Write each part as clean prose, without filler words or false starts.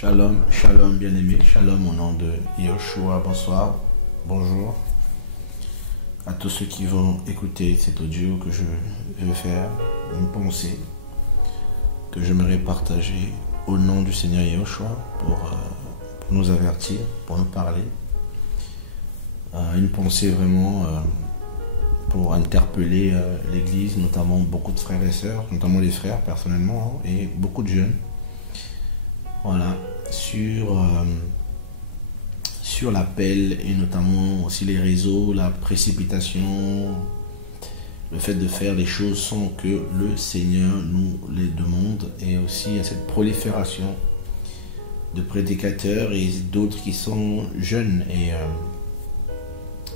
Shalom, shalom bien-aimé, shalom au nom de Yahushua, bonsoir, bonjour à tous ceux qui vont écouter cet audio que je vais faire, une pensée que j'aimerais partager au nom du Seigneur Yahushua pour nous avertir, pour nous parler. Une pensée vraiment pour interpeller l'Église, notamment beaucoup de frères et sœurs, notamment les frères personnellement, et beaucoup de jeunes. Voilà, sur l'appel et notamment aussi les réseaux, la précipitation, le fait de faire les choses sans que le Seigneur nous les demande, et aussi à cette prolifération de prédicateurs et d'autres qui sont jeunes et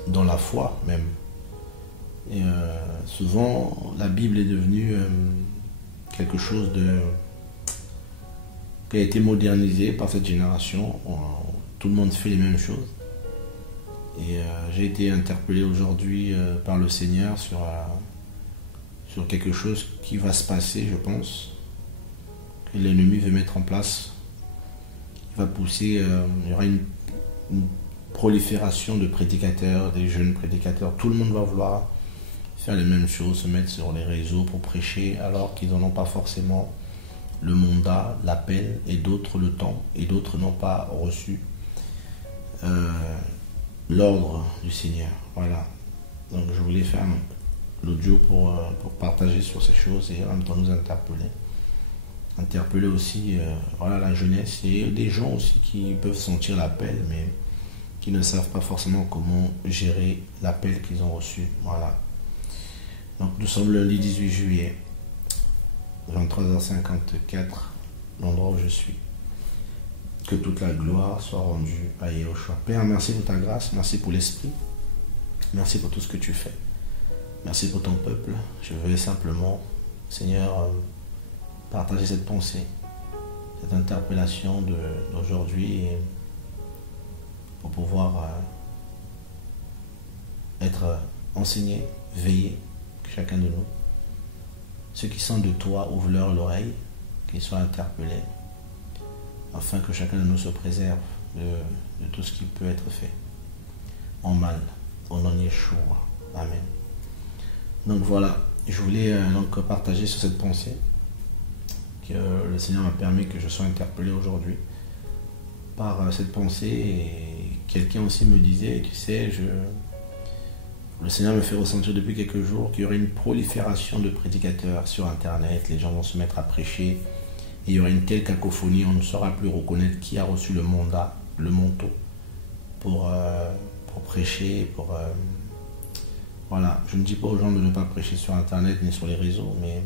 dans la foi même. Et souvent la Bible est devenue quelque chose qui a été modernisé par cette génération. Tout le monde fait les mêmes choses. Et j'ai été interpellé aujourd'hui par le Seigneur sur quelque chose qui va se passer, je pense, que l'ennemi veut mettre en place. Il va pousser, il y aura une prolifération de prédicateurs, des jeunes prédicateurs. Tout le monde va vouloir faire les mêmes choses, se mettre sur les réseaux pour prêcher, alors qu'ils n'en ont pas forcément le mandat, l'appel, et d'autres le temps, et d'autres n'ont pas reçu l'ordre du Seigneur. Voilà. Donc je voulais faire l'audio pour partager sur ces choses et en même temps nous interpeller aussi voilà, la jeunesse et des gens aussi qui peuvent sentir l'appel mais qui ne savent pas forcément comment gérer l'appel qu'ils ont reçu. Voilà. Donc nous sommes le lundi 18 juillet. 23h54, l'endroit où je suis. Que toute la gloire soit rendue à Yahushua. Père, merci pour ta grâce, merci pour l'Esprit, merci pour tout ce que tu fais. Merci pour ton peuple. Je veux simplement, Seigneur, partager cette pensée, cette interpellation d'aujourd'hui pour pouvoir être enseigné, veillé, chacun de nous. Ceux qui sont de toi, ouvre-leur l'oreille, qu'ils soient interpellés, afin que chacun de nous se préserve de tout ce qui peut être fait en mal, au nom de Yeshua. Amen. Donc voilà, je voulais donc partager sur cette pensée que le Seigneur m'a permis que je sois interpellé aujourd'hui par cette pensée, et quelqu'un aussi me disait, tu sais, le Seigneur me fait ressentir depuis quelques jours qu'il y aurait une prolifération de prédicateurs sur Internet. Les gens vont se mettre à prêcher. Et il y aura une telle cacophonie, on ne saura plus reconnaître qui a reçu le mandat, le manteau pour prêcher. Voilà. Je ne dis pas aux gens de ne pas prêcher sur Internet ni sur les réseaux, mais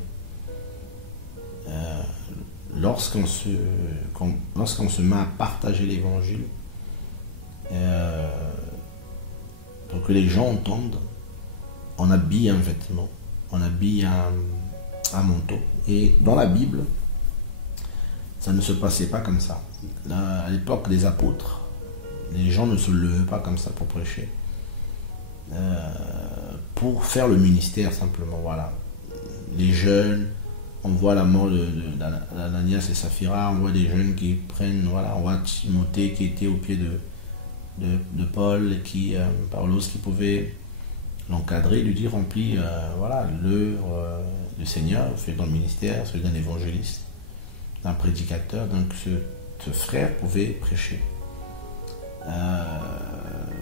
lorsqu'on se met à partager l'évangile, pour que les gens entendent, on habille un vêtement, on habille un manteau. Et dans la Bible, ça ne se passait pas comme ça. Là, à l'époque des apôtres, les gens ne se levaient pas comme ça pour prêcher, pour faire le ministère simplement. Voilà. Les jeunes, on voit la mort d'Ananias et Saphira, on voit des jeunes qui prennent, voilà, on voit Timothée qui était au pied de Paul, Paulos qui pouvait l'encadrer, lui dire remplis voilà, l'œuvre du Seigneur, fait dans le ministère, celui d'un évangéliste, d'un prédicateur. Donc ce frère pouvait prêcher.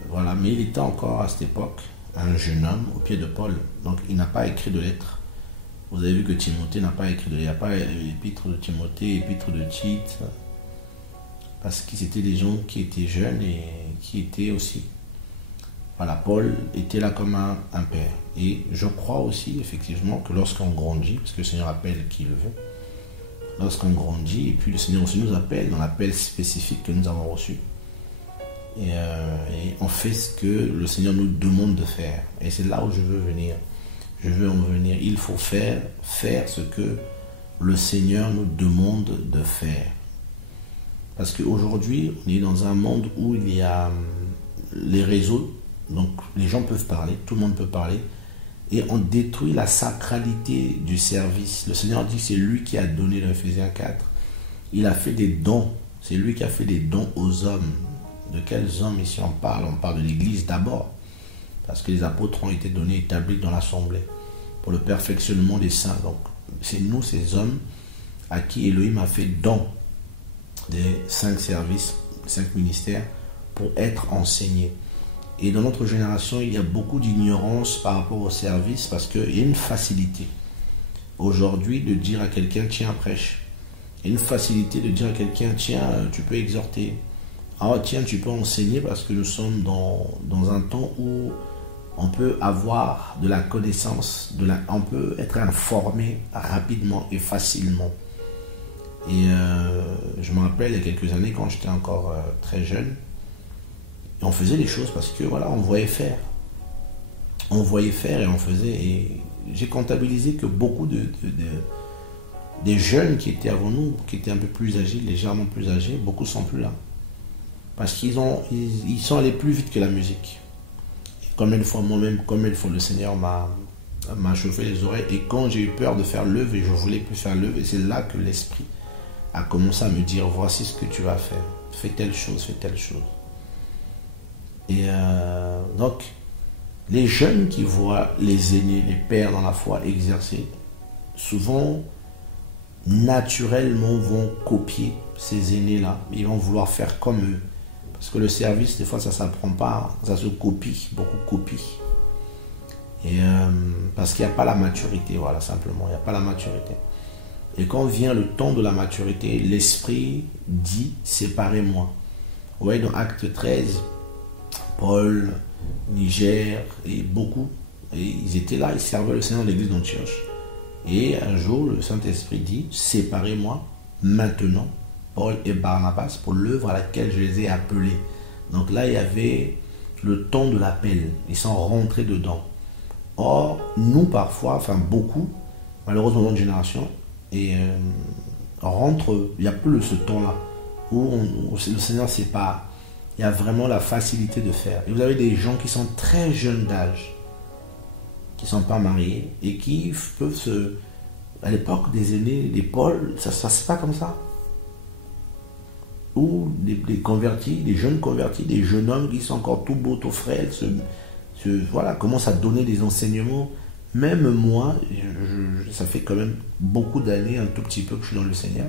Voilà, mais il était encore à cette époque un jeune homme au pied de Paul, donc il n'a pas écrit de lettres. Vous avez vu que Timothée n'a pas écrit de lettres, il n'y a pas l'épître de Timothée, l'épître de Tite, parce qu'ils étaient des gens qui étaient jeunes et qui étaient aussi... Voilà, Paul était là comme un père. Et je crois aussi, effectivement, que lorsqu'on grandit, parce que le Seigneur appelle qui le veut, lorsqu'on grandit, et puis le Seigneur aussi nous appelle dans l'appel spécifique que nous avons reçu, et on fait ce que le Seigneur nous demande de faire. Et c'est là où je veux venir. Je veux en venir. Il faut faire ce que le Seigneur nous demande de faire. Parce qu'aujourd'hui, on est dans un monde où il y a les réseaux, donc les gens peuvent parler, tout le monde peut parler, et on détruit la sacralité du service. Le Seigneur dit que c'est lui qui a donné dans Ephésiens 4. Il a fait des dons C'est lui qui a fait des dons aux hommes. De quels hommes ici on parle? On parle de l'Église d'abord. Parce que les apôtres ont été donnés, établis dans l'assemblée. Pour le perfectionnement des saints. Donc, c'est nous, ces hommes, à qui Elohim a fait don des 5 services, 5 ministères, pour être enseignés. Et dans notre génération, il y a beaucoup d'ignorance par rapport au service, parce qu'il y a une facilité aujourd'hui de dire à quelqu'un, tiens, prêche. Il y a une facilité de dire à quelqu'un, tiens, tu peux exhorter. Ah, tiens, tu peux enseigner, parce que nous sommes dans un temps où on peut avoir de la connaissance, on peut être informé rapidement et facilement. Et je me rappelle, il y a quelques années, quand j'étais encore très jeune, on faisait les choses parce que, voilà, on voyait faire. On voyait faire et on faisait. Et j'ai comptabilisé que beaucoup des jeunes qui étaient avant nous, qui étaient un peu plus âgés, légèrement plus âgés, beaucoup sont plus là. Parce qu'ils sont allés plus vite que la musique. Comme une fois moi-même, comme une fois le Seigneur m'a chauffé les oreilles. Et quand j'ai eu peur de faire l'œuvre et je ne voulais plus faire l'œuvre, et c'est là que l'Esprit a commencé à me dire, voici ce que tu vas faire. Fais telle chose, fais telle chose. Et donc, les jeunes qui voient les aînés, les pères dans la foi exercer, souvent, naturellement, vont copier ces aînés-là. Ils vont vouloir faire comme eux. Parce que le service, des fois, ça ne s'apprend pas, ça se copie, beaucoup copient. Et parce qu'il n'y a pas la maturité, voilà, simplement, il n'y a pas la maturité. Et quand vient le temps de la maturité, l'Esprit dit, séparez-moi. Vous voyez, dans Acte 13, Paul, Niger, et beaucoup, et ils étaient là, ils servaient le Seigneur dans l'église d'Antioche. Et un jour, le Saint-Esprit dit, séparez-moi maintenant, Paul et Barnabas, pour l'œuvre à laquelle je les ai appelés. Donc là, il y avait le temps de l'appel. Ils sont rentrés dedans. Or, nous, parfois, enfin beaucoup, malheureusement dans notre génération, et rentre, il n'y a plus ce temps-là, où le Seigneur sépare. Il y a vraiment la facilité de faire. Et vous avez des gens qui sont très jeunes d'âge, qui ne sont pas mariés, et qui peuvent se... À l'époque des aînés, des Paul, ça ne se passe pas comme ça. Ou des convertis, des jeunes convertis, des jeunes hommes qui sont encore tout beaux, tout frêles, voilà, commencent à donner des enseignements. Même moi, ça fait quand même beaucoup d'années, un tout petit peu que je suis dans le Seigneur.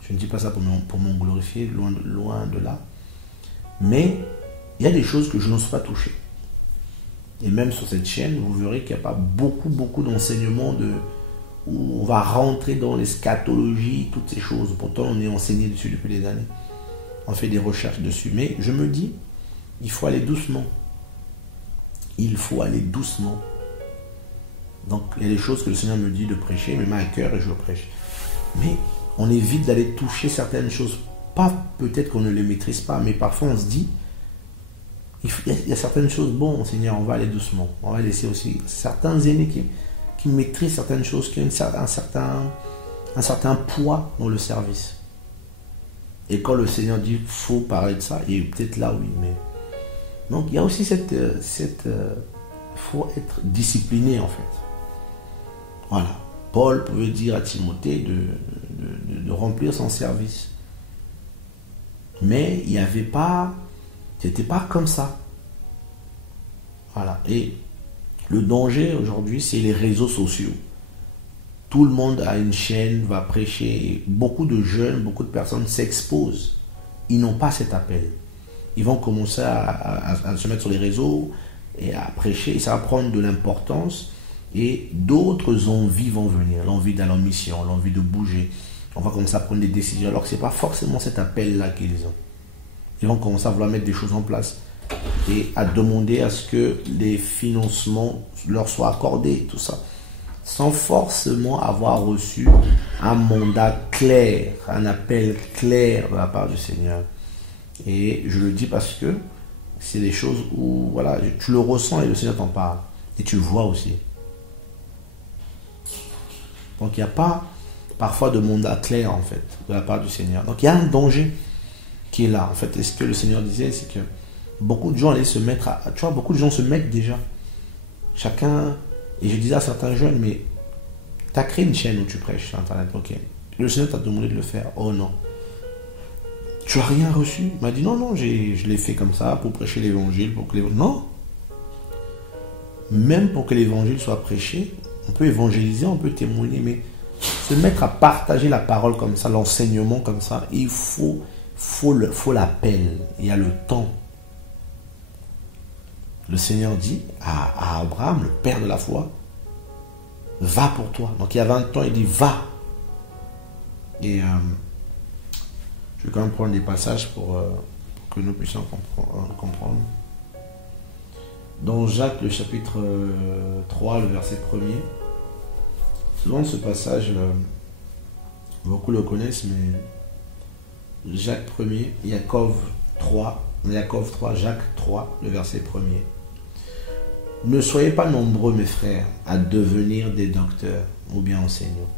Je ne dis pas ça pour m'en glorifier, loin de là. Mais il y a des choses que je n'ose pas toucher. Et même sur cette chaîne, vous verrez qu'il n'y a pas beaucoup d'enseignements où on va rentrer dans l'eschatologie, toutes ces choses. Pourtant, on est enseigné dessus depuis des années. On fait des recherches dessus. Mais je me dis, il faut aller doucement. Il faut aller doucement. Donc, il y a des choses que le Seigneur me dit de prêcher, me met à cœur et je prêche. Mais on évite d'aller toucher certaines choses. Pas peut-être qu'on ne les maîtrise pas, mais parfois on se dit, il y a certaines choses, bon Seigneur, on va aller doucement. On va laisser aussi certains aînés qui maîtrisent certaines choses, qui ont un certain poids dans le service. Et quand le Seigneur dit, il faut parler de ça, et peut-être là, oui, mais... Donc il y a aussi faut être discipliné en fait. Voilà. Paul pouvait dire à Timothée de remplir son service. Mais il n'y avait pas... C'était pas comme ça. Voilà. Et le danger aujourd'hui, c'est les réseaux sociaux. Tout le monde a une chaîne, va prêcher. Beaucoup de jeunes, beaucoup de personnes s'exposent. Ils n'ont pas cet appel. Ils vont commencer à se mettre sur les réseaux et à prêcher. Et ça va prendre de l'importance. Et d'autres envies vont venir. L'envie d'aller en mission, l'envie de bouger. On va commencer à prendre des décisions. Alors que ce n'est pas forcément cet appel-là qu'ils ont. Ils vont commencer à vouloir mettre des choses en place et à demander à ce que les financements leur soient accordés, tout ça, sans forcément avoir reçu un mandat clair, un appel clair de la part du Seigneur. Et je le dis parce que c'est des choses où voilà, tu le ressens et le Seigneur t'en parle. Et tu le vois aussi. Donc il n'y a pas parfois de mandat clair en fait de la part du Seigneur. Donc il y a un danger qui est là. En fait, et ce que le Seigneur disait, c'est que beaucoup de gens allaient se mettre tu vois, beaucoup de gens se mettent déjà. Chacun, et je disais à certains jeunes, mais tu as créé une chaîne où tu prêches sur Internet, ok. Le Seigneur t'a demandé de le faire, oh non. Tu n'as rien reçu? Il m'a dit, non, non, je l'ai fait comme ça pour prêcher l'évangile. Non. Même pour que l'évangile soit prêché, on peut évangéliser, on peut témoigner, mais se mettre à partager la parole comme ça, l'enseignement comme ça, il faut l'appel, il y a le temps. Le Seigneur dit à Abraham, le père de la foi, va pour toi. Donc il y a 20 ans, il dit va. Et je vais quand même prendre des passages pour que nous puissions comprendre. Dans Jacques, le chapitre 3, le verset 1er, souvent ce passage, beaucoup le connaissent, mais Jacques 1er, Jacob 3, Jacques 3, le verset 1er. Ne soyez pas nombreux, mes frères, à devenir des docteurs ou bien enseignants,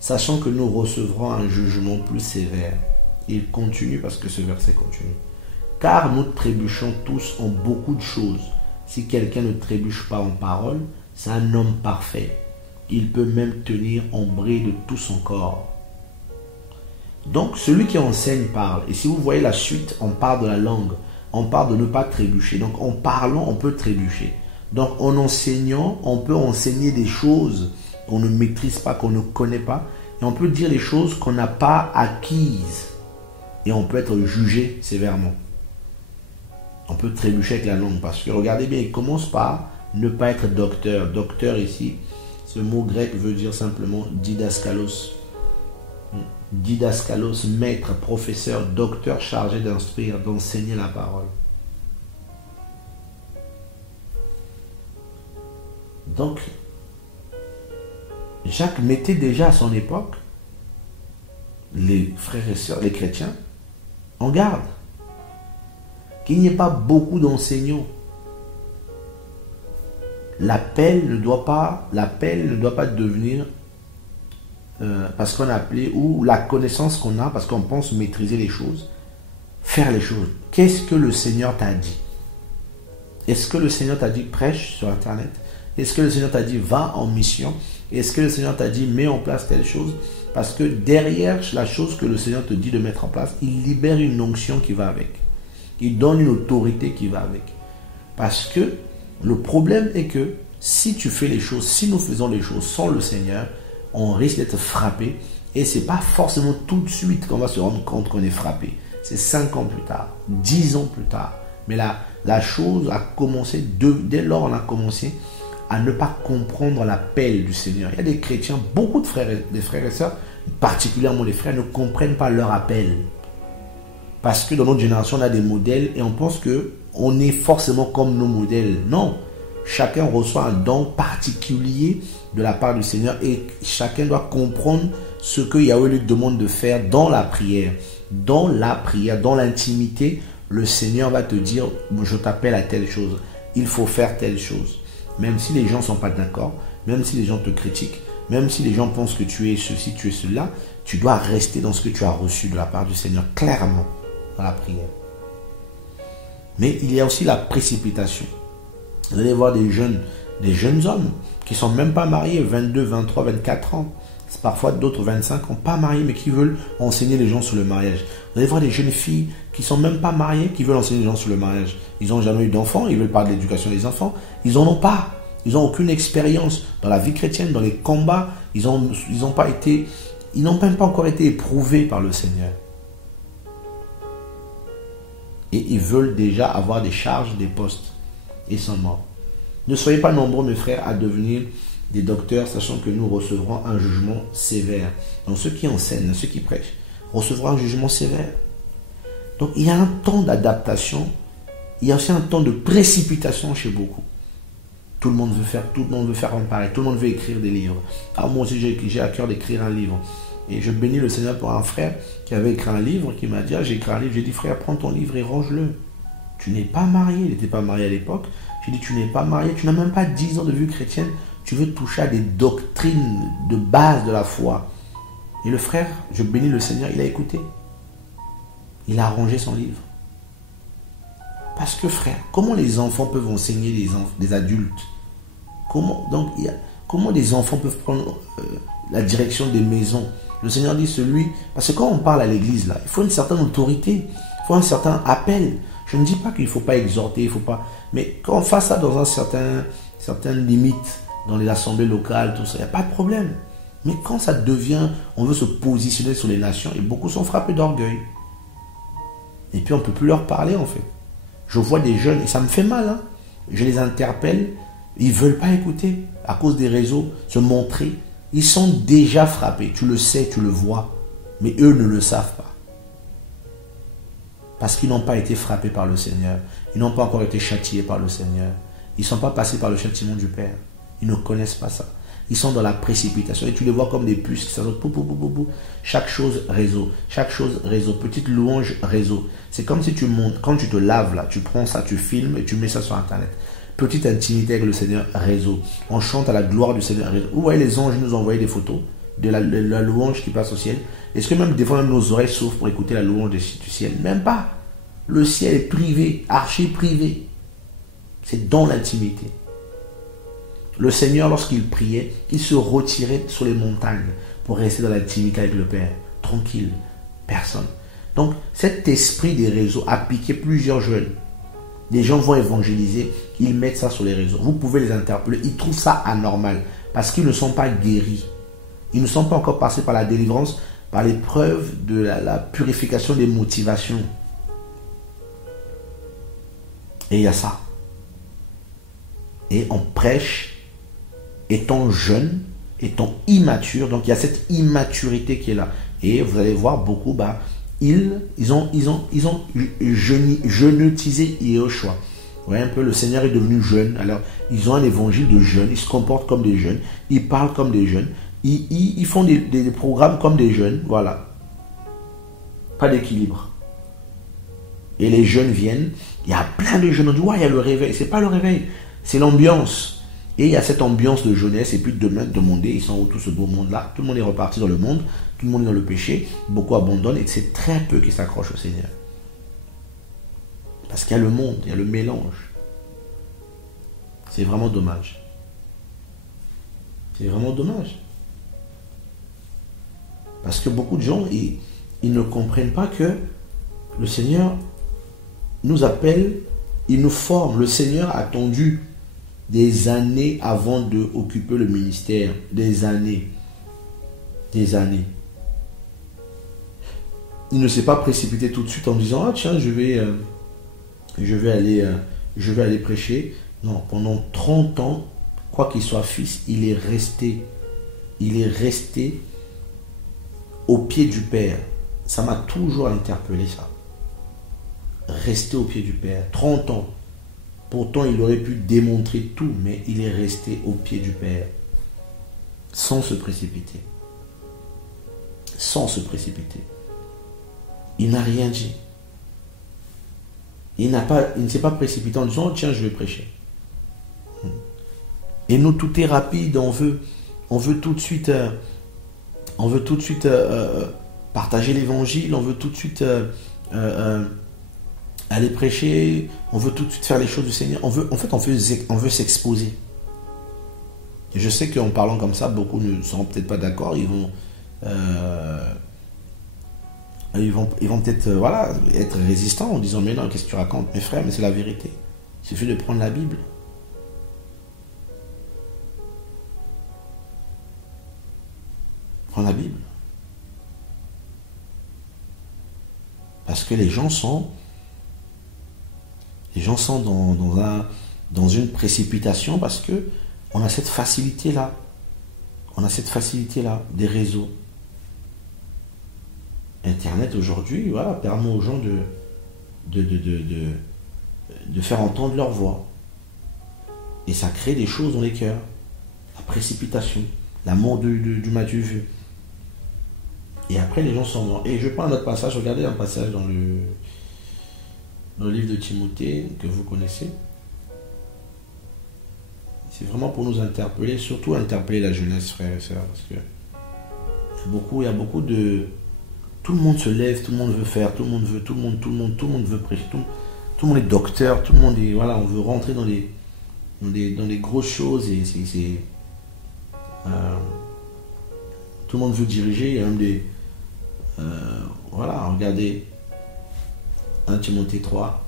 sachant que nous recevrons un jugement plus sévère. Il continue parce que ce verset continue. Car nous trébuchons tous en beaucoup de choses. Si quelqu'un ne trébuche pas en parole, c'est un homme parfait. Il peut même tenir en bris de tout son corps. Donc, celui qui enseigne parle. Et si vous voyez la suite, on parle de la langue. On parle de ne pas trébucher. Donc, en parlant, on peut trébucher. Donc, en enseignant, on peut enseigner des choses qu'on ne maîtrise pas, qu'on ne connaît pas. Et on peut dire des choses qu'on n'a pas acquises. Et on peut être jugé sévèrement. On peut trébucher avec la langue. Parce que, regardez bien, il commence par ne pas être docteur. Docteur ici, ce mot grec veut dire simplement didaskalos. Didaskalos, maître, professeur, docteur chargé d'instruire, d'enseigner la parole. Donc, Jacques mettait déjà à son époque les frères et sœurs, les chrétiens, en garde. Qu'il n'y ait pas beaucoup d'enseignants. L'appel ne doit pas devenir parce qu'on a appelé, ou la connaissance qu'on a, parce qu'on pense maîtriser les choses, faire les choses. Qu'est-ce que le Seigneur t'a dit? Est-ce que le Seigneur t'a dit prêche sur Internet? Est-ce que le Seigneur t'a dit va en mission? Est-ce que le Seigneur t'a dit mets en place telle chose? Parce que derrière la chose que le Seigneur te dit de mettre en place, il libère une onction qui va avec. Il donne une autorité qui va avec. Parce que le problème est que si tu fais les choses, si nous faisons les choses sans le Seigneur, on risque d'être frappé. Et ce n'est pas forcément tout de suite qu'on va se rendre compte qu'on est frappé. C'est 5 ans plus tard, 10 ans plus tard. Mais la chose a commencé, dès lors on a commencé à ne pas comprendre l'appel du Seigneur. Il y a des chrétiens, beaucoup de frères et sœurs, particulièrement les frères, ne comprennent pas leur appel. Parce que dans notre génération, on a des modèles et on pense qu'on est forcément comme nos modèles. Non, chacun reçoit un don particulier de la part du Seigneur et chacun doit comprendre ce que Yahweh lui demande de faire dans la prière. Dans la prière, dans l'intimité, le Seigneur va te dire, je t'appelle à telle chose, il faut faire telle chose. Même si les gens ne sont pas d'accord, même si les gens te critiquent, même si les gens pensent que tu es ceci, tu es cela, tu dois rester dans ce que tu as reçu de la part du Seigneur, clairement, dans la prière. Mais il y a aussi la précipitation. Vous allez voir des jeunes hommes qui ne sont même pas mariés, 22, 23, 24 ans. C'est parfois d'autres 25 ans, pas mariés, mais qui veulent enseigner les gens sur le mariage. Vous allez voir des jeunes filles qui ne sont même pas mariées, qui veulent enseigner les gens sur le mariage. Ils n'ont jamais eu d'enfants, ils veulent parler de l'éducation des enfants. Ils n'en ont pas. Ils n'ont aucune expérience dans la vie chrétienne, dans les combats. Ils n'ont même pas encore été éprouvés par le Seigneur. Et ils veulent déjà avoir des charges, des postes. Et sont morts. Ne soyez pas nombreux, mes frères, à devenir des docteurs, sachant que nous recevrons un jugement sévère. Donc ceux qui enseignent, ceux qui prêchent, recevront un jugement sévère. Donc il y a un temps d'adaptation, il y a aussi un temps de précipitation chez beaucoup. Tout le monde veut faire en pareil, tout le monde veut écrire des livres. Ah, moi aussi j'ai à cœur d'écrire un livre. Et je bénis le Seigneur pour un frère qui avait écrit un livre, qui m'a dit, j'ai écrit un livre, j'ai dit frère, prends ton livre et range-le. Tu n'es pas marié, il n'était pas marié à l'époque. J'ai dit, tu n'es pas marié, tu n'as même pas 10 ans de vie chrétienne, tu veux toucher à des doctrines de base de la foi. Et le frère, je bénis le Seigneur, il a écouté. Il a rangé son livre. Parce que frère, comment les enfants peuvent enseigner des adultes? Comment des enfants peuvent prendre la direction des maisons. Le Seigneur dit celui... Parce que quand on parle à l'église, là, il faut une certaine autorité, il faut un certain appel. Je ne dis pas qu'il ne faut pas exhorter, il faut pas... Mais quand on fait ça dans un certaines limites, dans les assemblées locales, tout ça, il n'y a pas de problème. Mais quand ça devient, on veut se positionner sur les nations, et beaucoup sont frappés d'orgueil. Et puis on ne peut plus leur parler en fait. Je vois des jeunes, et ça me fait mal, hein. Je les interpelle, ils ne veulent pas écouter, à cause des réseaux, se montrer. Ils sont déjà frappés, tu le sais, tu le vois, mais eux ne le savent pas. Parce qu'ils n'ont pas été frappés par le Seigneur, ils n'ont pas encore été châtiés par le Seigneur, ils ne sont pas passés par le châtiment du Père, ils ne connaissent pas ça. Ils sont dans la précipitation et tu les vois comme des puces qui s'arrêtent. Chaque chose réseau, chaque chose réseau, petite louange réseau. C'est comme si tu montes, quand tu te laves là, tu prends ça, tu filmes et tu mets ça sur internet. Petite intimité avec le Seigneur réseau. On chante à la gloire du Seigneur réseau. Vous voyez les anges nous envoyer des photos de la louange qui passe au ciel. Est-ce que même des fois même nos oreilles s'ouvrent pour écouter la louange du ciel? Même pas. Le ciel est privé, archi privé. C'est dans l'intimité. Le Seigneur, lorsqu'il priait, il se retirait sur les montagnes pour rester dans l'intimité avec le Père. Tranquille, personne. Donc, cet esprit des réseaux a piqué plusieurs jeunes. Les gens vont évangéliser, ils mettent ça sur les réseaux. Vous pouvez les interpeller, ils trouvent ça anormal parce qu'ils ne sont pas guéris. Ils ne sont pas encore passés par la délivrance, par l'épreuve de la purification des motivations. Et il y a ça. Et on prêche étant jeune, étant immature. Donc il y a cette immaturité qui est là. Et vous allez voir beaucoup, ils ont jeunetisé Yehoshua. Vous voyez un peu, le Seigneur est devenu jeune. Alors, ils ont un évangile de jeunes. Ils se comportent comme des jeunes. Ils parlent comme des jeunes. Ils font des programmes comme des jeunes. Voilà. Pas d'équilibre. Et les jeunes viennent. Il y a plein de jeunes. On dit, ouais, il y a le réveil. C'est pas le réveil. C'est l'ambiance. Et il y a cette ambiance de jeunesse. Et puis demain, demander, ils sont où tout ce beau monde-là. Tout le monde est reparti dans le monde. Tout le monde est dans le péché. Beaucoup abandonnent. Et c'est très peu qui s'accrochent au Seigneur. Parce qu'il y a le monde, il y a le mélange. C'est vraiment dommage. C'est vraiment dommage. Parce que beaucoup de gens, ils ne comprennent pas que le Seigneur nous appelle, il nous forme. Le Seigneur a attendu des années avant d'occuper le ministère. Des années. Des années. Il ne s'est pas précipité tout de suite en disant, ah tiens, je vais aller prêcher. Non, pendant 30 ans, quoi qu'il soit fils, il est resté au pied du Père. Ça m'a toujours interpellé, ça. Rester au pied du Père, 30 ans. Pourtant, il aurait pu démontrer tout, mais il est resté au pied du Père, sans se précipiter. Sans se précipiter. Il n'a rien dit. Il ne s'est pas précipité en disant, oh, tiens, je vais prêcher. Et nous, tout est rapide, on veut tout de suite, partager l'évangile, on veut tout de suite aller prêcher, on veut tout de suite faire les choses du Seigneur. On veut s'exposer. Et je sais qu'en parlant comme ça, beaucoup ne seront peut-être pas d'accord, ils vont peut-être être résistants en disant, mais non, qu'est-ce que tu racontes? Mes frères, mais c'est la vérité. Il suffit de prendre la Bible. Prends la Bible. Parce que les gens sont dans une précipitation parce que on a cette facilité-là. On a cette facilité-là des réseaux. Internet aujourd'hui, permet aux gens de faire entendre leur voix. Et ça crée des choses dans les cœurs. La précipitation, l'amour du Matthieu vu. Et après, les gens sont morts. Et je prends un autre passage, regardez un passage dans le livre de Timothée, que vous connaissez. C'est vraiment pour nous interpeller, surtout interpeller la jeunesse, frères et sœurs. Parce que il y a beaucoup de... Tout le monde se lève, tout le monde veut faire, tout le monde veut prêcher, tout le monde est docteur, tout le monde est... Voilà, on veut rentrer dans les Tout le monde veut diriger. Il y a même des... voilà, regardez 1 Timothée 3.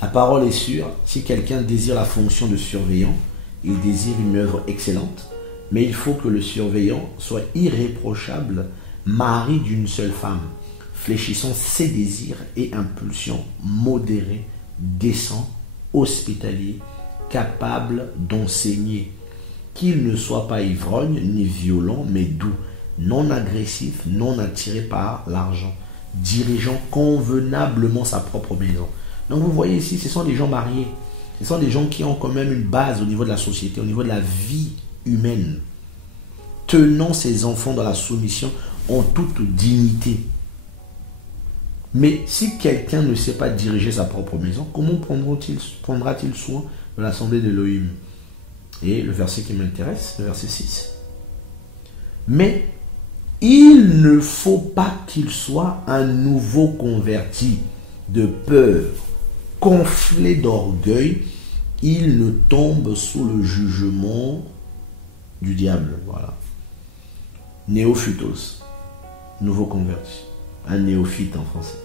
La parole est sûre. Si quelqu'un désire la fonction de surveillant, il désire une œuvre excellente. Mais il faut que le surveillant soit irréprochable, mari d'une seule femme, fléchissant ses désirs et impulsions, modéré, décent, hospitalier, capable d'enseigner, qu'il ne soit pas ivrogne ni violent, mais doux, non agressif, non attiré par l'argent, dirigeant convenablement sa propre maison. Donc vous voyez ici, ce sont des gens mariés, ce sont des gens qui ont quand même une base au niveau de la société, au niveau de la vie humaine, tenant ses enfants dans la soumission en toute dignité. Mais si quelqu'un ne sait pas diriger sa propre maison, comment prendra-t-il soin de l'assemblée d'Élohim? Et le verset qui m'intéresse, le verset 6. Mais il ne faut pas qu'il soit un nouveau converti de peur, gonflé d'orgueil, il ne tombe sous le jugement du diable. Voilà. Néophytos, nouveau converti. Un néophyte en français.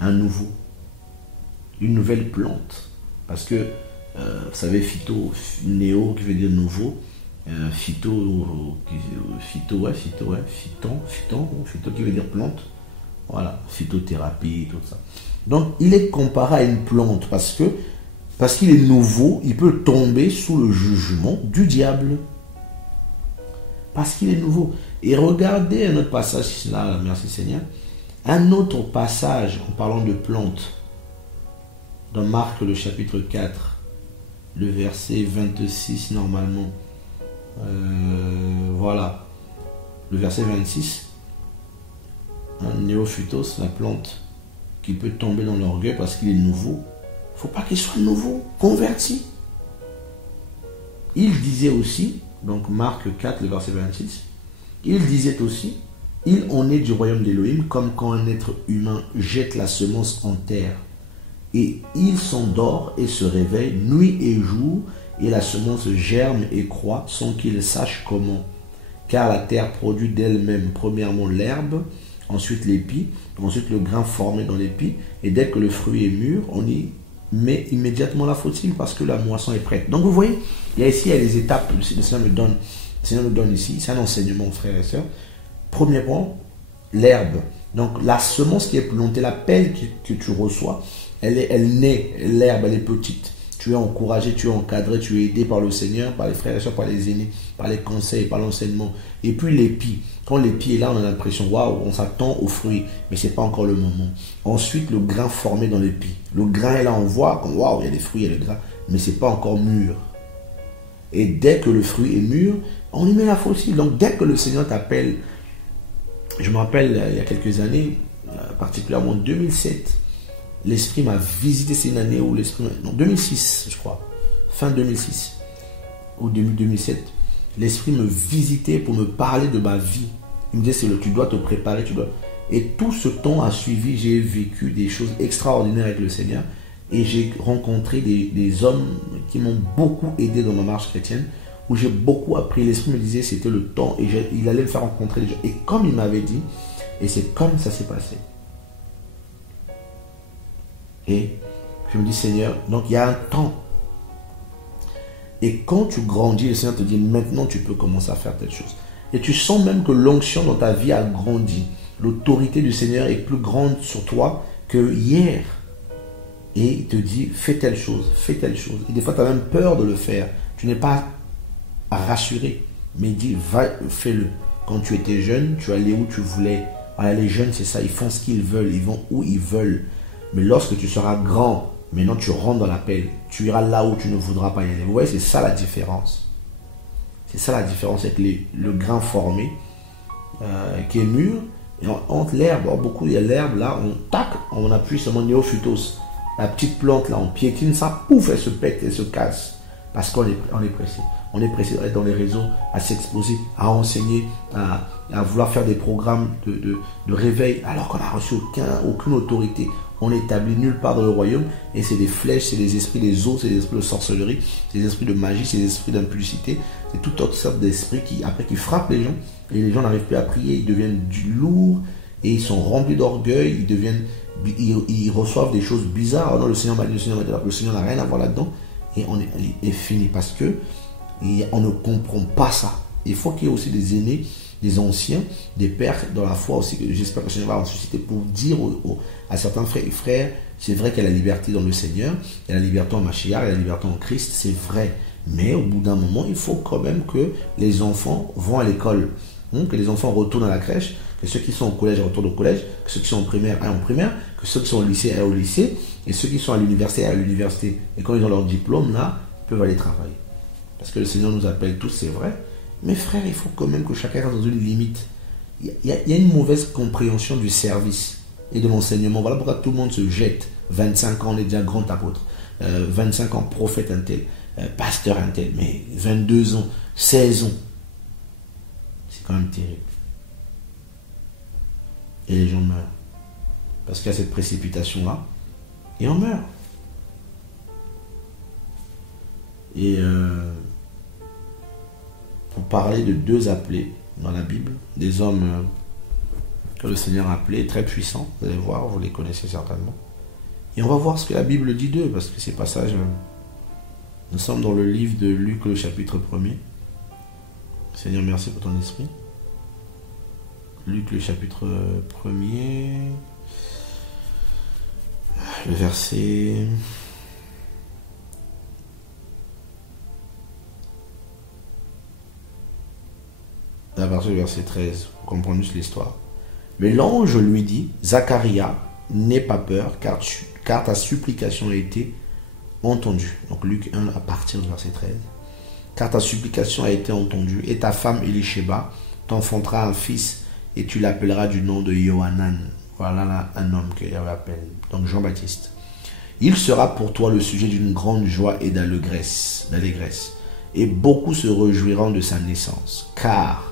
Un nouveau. Une nouvelle plante. Parce que, vous savez, phyto, néo qui veut dire nouveau. Phyto qui veut dire plante. Voilà, phytothérapie, tout ça. Donc, il est comparé à une plante parce qu'il est nouveau, il peut tomber sous le jugement du diable. Parce qu'il est nouveau. Et regardez un autre passage là, merci Seigneur. Un autre passage en parlant de plantes. Dans Marc, le chapitre 4, le verset 26 normalement. Voilà. Le verset 26. Néophytos, la plante qui peut tomber dans l'orgueil parce qu'il est nouveau. Il ne faut pas qu'il soit nouveau, converti. Il disait aussi, donc Marc 4, le verset 26, il disait aussi, il en est du royaume d'Élohim comme quand un être humain jette la semence en terre. Et il s'endort et se réveille nuit et jour, et la semence germe et croît sans qu'il sache comment. Car la terre produit d'elle-même premièrement l'herbe, ensuite l'épi, ensuite le grain formé dans l'épi, et dès que le fruit est mûr, on y met immédiatement la faucille parce que la moisson est prête. Donc vous voyez, il y a les étapes, le Seigneur me donne ici, c'est un enseignement frères et sœurs. Premièrement, l'herbe. Donc la semence qui est plantée, la pelle que tu reçois, elle naît, l'herbe, elle est petite. Tu es encouragé, tu es encadré, tu es aidé par le Seigneur, par les frères et sœurs, par les aînés, par les conseils, par l'enseignement. Et puis l'épi. Quand l'épi est là, on a l'impression, waouh, on s'attend aux fruits, mais ce n'est pas encore le moment. Ensuite, le grain formé dans l'épi. Le grain est là, on voit, waouh, il y a des fruits, il y a le grain, mais ce n'est pas encore mûr. Et dès que le fruit est mûr, on y met la faucille. Donc dès que le Seigneur t'appelle, je me rappelle il y a quelques années, particulièrement en 2007, l'Esprit m'a visité. C'est une année où l'Esprit... Non, 2006, je crois. Fin 2006. Ou début 2007. L'Esprit me visitait pour me parler de ma vie. Il me disait, tu dois te préparer, tu dois... Et tout ce temps a suivi, j'ai vécu des choses extraordinaires avec le Seigneur. Et j'ai rencontré des hommes qui m'ont beaucoup aidé dans ma marche chrétienne, où j'ai beaucoup appris. L'Esprit me disait, c'était le temps, et il allait me faire rencontrer des gens. Et comme il m'avait dit, et c'est comme ça s'est passé. Et je me dis, Seigneur, donc il y a un temps. Et quand tu grandis, le Seigneur te dit, maintenant tu peux commencer à faire telle chose. Et tu sens même que l'onction dans ta vie a grandi. L'autorité du Seigneur est plus grande sur toi que hier. Et il te dit, fais telle chose, fais telle chose. Et des fois, tu as même peur de le faire. Tu n'es pas rassuré. Mais il dit, va, fais-le. Quand tu étais jeune, tu allais où tu voulais. Voilà, les jeunes, c'est ça, ils font ce qu'ils veulent. Ils vont où ils veulent. Mais lorsque tu seras grand, maintenant tu rentres dans l'appel, tu iras là où tu ne voudras pas y aller. Vous voyez, c'est ça la différence. C'est ça la différence avec le grain formé qui est mûr. Et entre l'herbe, beaucoup il y a l'herbe là, on appuie sur mon néophytos. La petite plante là, on piétine ça, pouf, elle se pète, elle se casse. Parce qu'on est pressé. On est pressé d'être dans les réseaux, à s'exposer, à enseigner, à vouloir faire des programmes de réveil, alors qu'on n'a reçu aucune autorité. on établit nulle part dans le royaume. Et c'est des flèches, c'est des esprits des eaux, c'est des esprits de sorcellerie, c'est des esprits de magie, c'est des esprits d'impulsicité. C'est toutes sortes d'esprits qui frappent les gens. Et les gens n'arrivent plus à prier, ils deviennent lourds. Et ils sont remplis d'orgueil, ils reçoivent des choses bizarres. Oh non, le Seigneur m'a dit, le Seigneur n'a rien à voir là-dedans. Et on est fini parce que on ne comprend pas ça. Il faut qu'il y ait aussi des aînés, des anciens, des pères dans la foi aussi, que j'espère que le Seigneur va en susciter pour dire à certains frères, c'est vrai qu'il y a la liberté dans le Seigneur, il y a la liberté en Mashiach, il y a la liberté en Christ, c'est vrai. Mais au bout d'un moment, il faut quand même que les enfants vont à l'école, que les enfants retournent à la crèche, que ceux qui sont au collège retournent au collège, que ceux qui sont en primaire aillent en primaire, que ceux qui sont au lycée aillent au lycée, et ceux qui sont à l'université aillent à l'université. Et quand ils ont leur diplôme, là, ils peuvent aller travailler. Parce que le Seigneur nous appelle tous, c'est vrai. Mais frère, il faut quand même que chacun reste dans une limite. Il y a une mauvaise compréhension du service et de l'enseignement. Voilà pourquoi tout le monde se jette. 25 ans, on est déjà grand apôtre. 25 ans, prophète un tel. Pasteur un tel. Mais 22 ans, 16 ans. C'est quand même terrible. Et les gens meurent. Parce qu'il y a cette précipitation-là. Et on meurt. Et pour parler de deux appelés dans la Bible, des hommes que le Seigneur a appelés, très puissants, vous allez voir, vous les connaissez certainement. Et on va voir ce que la Bible dit d'eux, parce que ces passages, nous sommes dans le livre de Luc, le chapitre 1er. Seigneur, merci pour ton esprit. Luc, le chapitre 1er, le verset... à partir du verset 13, pour comprendre juste l'histoire. Mais l'ange lui dit, Zacharia, n'aie pas peur, car ta supplication a été entendue. Donc Luc 1 à partir du verset 13. Car ta supplication a été entendue, et ta femme Elisheba t'enfantera un fils, et tu l'appelleras du nom de Yohanan. Voilà là, un homme qu'il appelle, donc Jean-Baptiste. Il sera pour toi le sujet d'une grande joie et d'allégresse, et beaucoup se réjouiront de sa naissance, car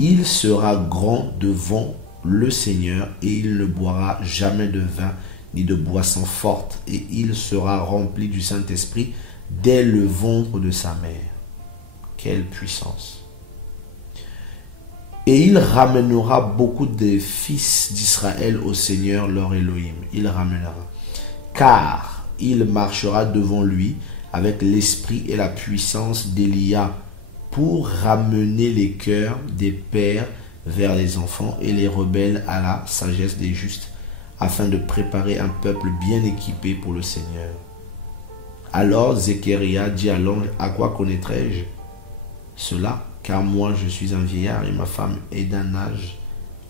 il sera grand devant le Seigneur, et il ne boira jamais de vin ni de boisson forte, et il sera rempli du Saint-Esprit dès le ventre de sa mère. Quelle puissance! Et il ramènera beaucoup des fils d'Israël au Seigneur leur Elohim. Il ramènera. Car il marchera devant lui avec l'esprit et la puissance d'Élia, pour ramener les cœurs des pères vers les enfants et les rebelles à la sagesse des justes, afin de préparer un peuple bien équipé pour le Seigneur. Alors Zécharia dit à l'ange, à quoi connaîtrai-je cela? Car moi je suis un vieillard et ma femme est d'un âge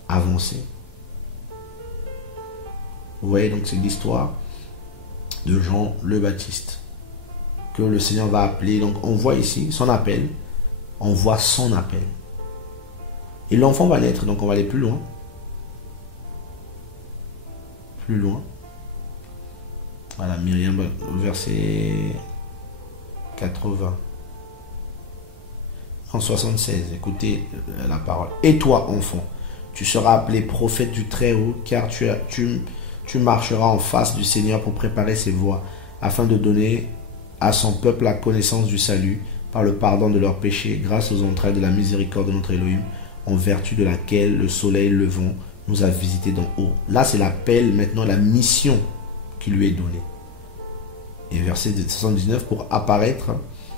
avancé. Vous voyez, donc c'est l'histoire de Jean le Baptiste, que le Seigneur va appeler. Donc on voit ici son appel. On voit son appel. Et l'enfant va naître, donc on va aller plus loin. Plus loin. Voilà, Myriam, verset 80. En 76, écoutez la parole. Et toi, enfant, tu seras appelé prophète du Très-Haut, car tu marcheras en face du Seigneur pour préparer ses voies, afin de donner à son peuple la connaissance du salut, par le pardon de leurs péchés, grâce aux entrailles de la miséricorde de notre Elohim, en vertu de laquelle le soleil levant nous a visités d'en haut. Là, c'est l'appel, maintenant la mission qui lui est donnée. Et verset 79, pour apparaître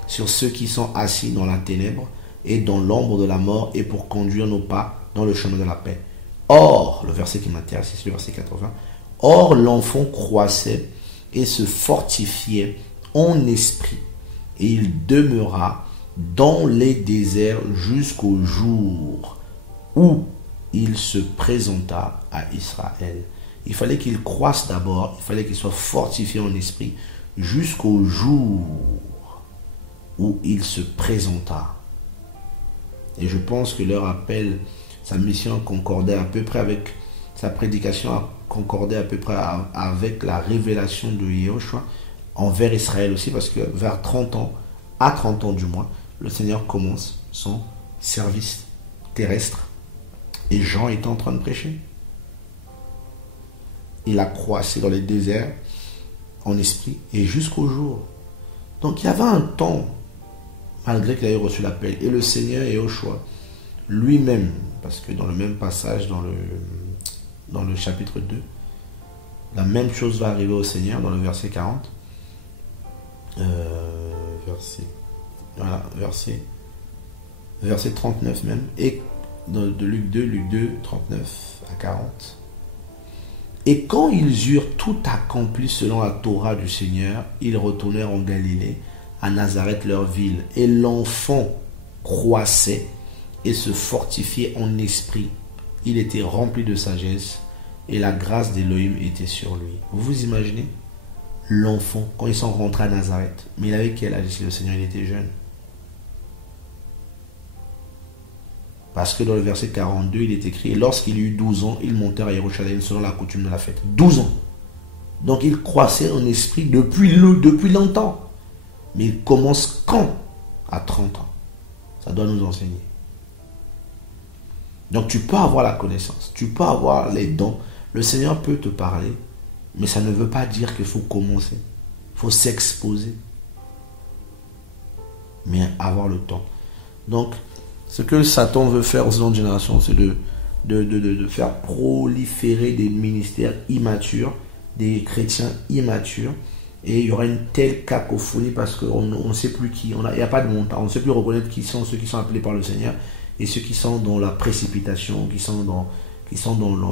sur ceux qui sont assis dans la ténèbre et dans l'ombre de la mort, et pour conduire nos pas dans le chemin de la paix. Or, le verset qui m'intéresse, c'est le verset 80, or l'enfant croissait et se fortifiait en esprit, et il demeura dans les déserts jusqu'au jour où il se présenta à Israël. Il fallait qu'il croisse d'abord, il fallait qu'il soit fortifié en esprit jusqu'au jour où il se présenta. Et je pense que leur appel, sa mission concordait à peu près avec, sa prédication concordait à peu près avec la révélation de Yahushua envers Israël aussi, parce que vers 30 ans, à 30 ans du moins, le Seigneur commence son service terrestre et Jean est en train de prêcher. il a croissé dans les déserts en esprit et jusqu'au jour. Donc il y avait un temps, malgré qu'il ait reçu l'appel, et le Seigneur Yahushua lui-même, parce que dans le même passage, dans le chapitre 2, la même chose va arriver au Seigneur dans le verset 40. Verset 39 même, et de Luc 2, 39 à 40. Et quand ils eurent tout accompli selon la Torah du Seigneur, ils retournèrent en Galilée, à Nazareth leur ville, et l'enfant croissait et se fortifiait en esprit. Il était rempli de sagesse, et la grâce d'Élohim était sur lui. Vous vous imaginez? L'enfant, quand ils sont rentrés à Nazareth, mais il avait quel âge? Le Seigneur, il était jeune. Parce que dans le verset 42, il est écrit, lorsqu'il eut 12 ans, ils montèrent à Jérusalem selon la coutume de la fête. 12 ans. Donc il croissait en esprit depuis longtemps. Mais il commence quand? À 30 ans. Ça doit nous enseigner. Donc tu peux avoir la connaissance, tu peux avoir les dons. Le Seigneur peut te parler, mais ça ne veut pas dire qu'il faut commencer. Il faut s'exposer. Mais avoir le temps. Donc, ce que Satan veut faire dans notre génération, c'est de faire proliférer des ministères immatures, des chrétiens immatures. Et il y aura une telle cacophonie parce qu'on ne sait plus qui. Il n'y a pas de montant. On ne sait plus reconnaître qui sont ceux qui sont appelés par le Seigneur et ceux qui sont dans la précipitation, qui sont dans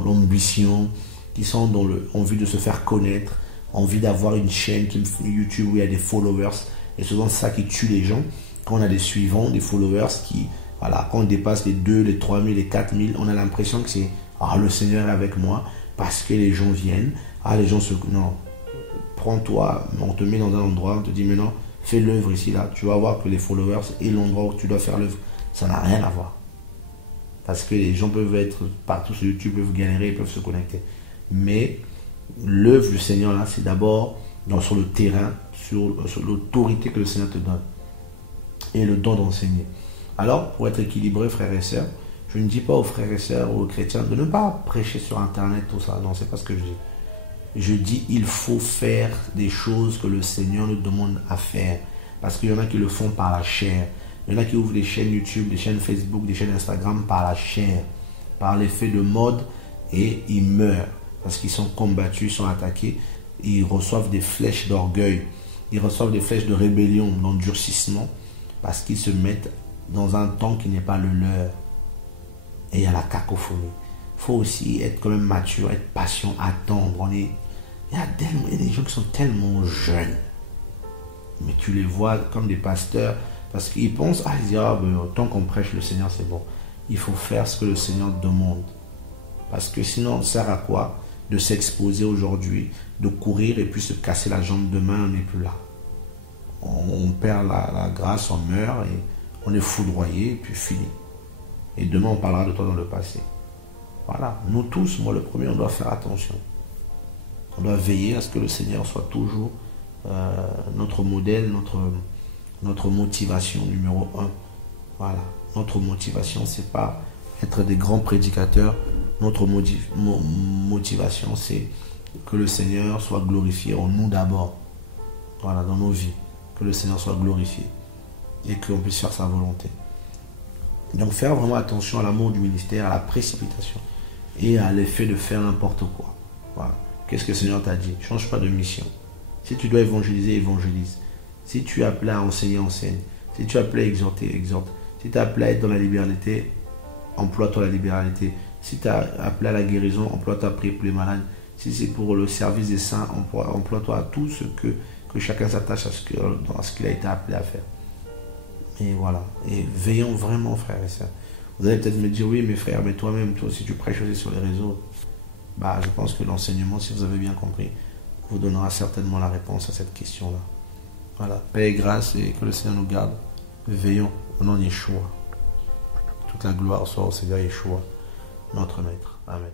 l'ambition, qui sont dans l'envie de se faire connaître, envie d'avoir une chaîne YouTube où il y a des followers. Et souvent, c'est ça qui tue les gens. Quand on a des suivants, des followers qui, voilà, quand on dépasse les 2, les 3 000, les 4 000, on a l'impression que c'est le Seigneur est avec moi parce que les gens viennent. Les gens se. Non. Prends-toi, on te met dans un endroit, on te dit maintenant, fais l'œuvre ici, là. Tu vas voir que les followers et l'endroit où tu dois faire l'œuvre, ça n'a rien à voir. Parce que les gens peuvent être partout sur YouTube, peuvent galérer, ils peuvent se connecter. Mais l'œuvre du Seigneur, là, c'est d'abord sur le terrain, sur l'autorité que le Seigneur te donne. Et le don d'enseigner. Alors, pour être équilibré, frères et sœurs, je ne dis pas aux frères et sœurs ou aux chrétiens de ne pas prêcher sur Internet, tout ça. Non, c'est pas ce que je dis. Je dis il faut faire des choses que le Seigneur nous demande à faire. Parce qu'il y en a qui le font par la chair. Il y en a qui ouvrent des chaînes YouTube, des chaînes Facebook, des chaînes Instagram par la chair. Par l'effet de mode et ils meurent. Parce qu'ils sont combattus, ils sont attaqués. Ils reçoivent des flèches d'orgueil. Ils reçoivent des flèches de rébellion, d'endurcissement. Parce qu'ils se mettent dans un temps qui n'est pas le leur. Et il y a la cacophonie. Il faut aussi être quand même mature, être patient, attendre. Il y a des gens qui sont tellement jeunes. Mais tu les vois comme des pasteurs. Parce qu'ils pensent, ils disent, tant qu'on prêche le Seigneur, c'est bon. Il faut faire ce que le Seigneur demande. Parce que sinon, ça sert à quoi? De s'exposer aujourd'hui, de courir et puis se casser la jambe demain, on n'est plus là. On perd la grâce, on meurt et on est foudroyé et puis fini. Et demain, on parlera de toi dans le passé. Voilà, nous tous, moi le premier, on doit faire attention. On doit veiller à ce que le Seigneur soit toujours notre modèle, notre motivation numéro 1. Voilà, notre motivation, c'est pas être des grands prédicateurs. Notre motivation, c'est que le Seigneur soit glorifié en nous d'abord. Voilà, dans nos vies. Que le Seigneur soit glorifié et qu'on puisse faire sa volonté. Donc faire vraiment attention à l'amour du ministère, à la précipitation et à l'effet de faire n'importe quoi. Voilà. Qu'est-ce que le Seigneur t'a dit? Change pas de mission. Si tu dois évangéliser, évangélise. Si tu es appelé à enseigner, enseigne. Si tu es appelé à exhorter, exhorte. Si tu es appelé à être dans la libéralité, emploie-toi la libéralité. Si tu es appelé à la guérison, emploie-toi à prier pour les malades. Si c'est pour le service des saints, emploie-toi à tout ce que chacun s'attache à ce qu'il a été appelé à faire. Et voilà. Et veillons vraiment, frères et sœurs. Vous allez peut-être me dire, oui, mes frères, mais toi-même, toi aussi, tu prêches aussi sur les réseaux. Je pense que l'enseignement, si vous avez bien compris, vous donnera certainement la réponse à cette question-là. Voilà. Paix et grâce et que le Seigneur nous garde. Veillons au nom de Yeshua. Toute la gloire soit au Seigneur Yeshua, notre Maître. Amen.